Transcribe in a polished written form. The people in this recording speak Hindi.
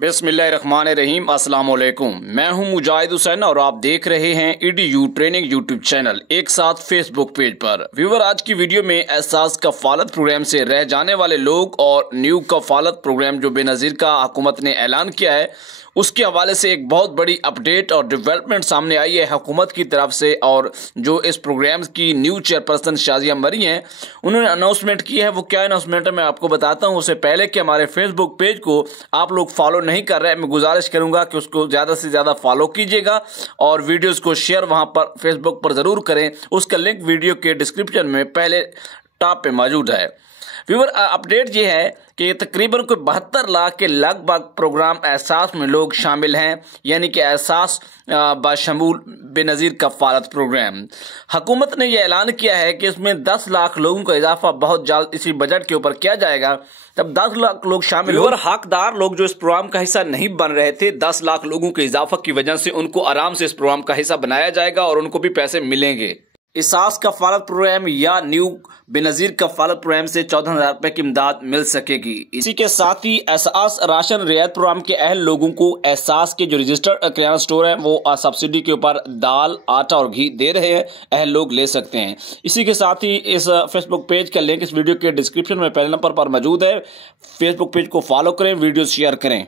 बिस्मिल्लाहिर्रहमानिर्रहीम। अस्सलाम वालेकुम। मैं हूं मुजाहिद हुसैन और आप देख रहे हैं EDU ट्रेनिंग यूट्यूब चैनल एक साथ फेसबुक पेज पर। व्यूवर, आज की वीडियो में एहसास कफालत प्रोग्राम से रह जाने वाले लोग और न्यू कफालत प्रोग्राम जो बेनज़ीर का हुकूमत ने ऐलान किया है उसके हवाले से एक बहुत बड़ी अपडेट और डेवलपमेंट सामने आई है हुकूमत की तरफ से। और जो इस प्रोग्राम की न्यू चेयरपर्सन शाजिया मरी हैं, उन्होंने अनाउंसमेंट की है। वो क्या अनाउंसमेंट है मैं आपको बताता हूँ। उससे पहले कि हमारे फेसबुक पेज को आप लोग फॉलो नहीं कर रहे हैं, मैं गुजारिश करूंगा कि उसको ज़्यादा से ज़्यादा फॉलो कीजिएगा और वीडियोज़ को शेयर वहाँ पर फेसबुक पर ज़रूर करें। उसका लिंक वीडियो के डिस्क्रिप्शन में पहले टॉप पे मौजूद है। व्यूअर, अपडेट ये है कि तकरीबन कोई 72 लाख के लगभग प्रोग्राम एहसास में लोग शामिल हैं, यानी कि एहसास बाशमूल बेनज़ीर कफालत प्रोग्राम। हुकूमत ने यह ऐलान किया है कि इसमें 10 लाख लोगों का इजाफा बहुत जल्द इसी बजट के ऊपर किया जाएगा। तब 10 लाख लोग शामिल और हकदार लोग जो इस प्रोग्राम का हिस्सा नहीं बन रहे थे, 10 लाख लोगों के इजाफा की वजह से उनको आराम से इस प्रोग्राम का हिस्सा बनाया जाएगा और उनको भी पैसे मिलेंगे। एहसास कफालत प्रोग्राम या न्यू बेनज़ीर कफालत प्रोग्राम से 14,000 रुपए की इमदाद मिल सकेगी। इसी के साथ ही एहसास राशन रियायत प्रोग्राम के अहल लोगों को एहसास के जो रजिस्टर्ड किराना स्टोर है वो सब्सिडी के ऊपर दाल, आटा और घी दे रहे हैं, अहल लोग ले सकते हैं। इसी के साथ ही इस फेसबुक पेज का लिंक इस वीडियो के डिस्क्रिप्शन में पहले नंबर पर मौजूद है। फेसबुक पेज को फॉलो करें, वीडियो शेयर करें।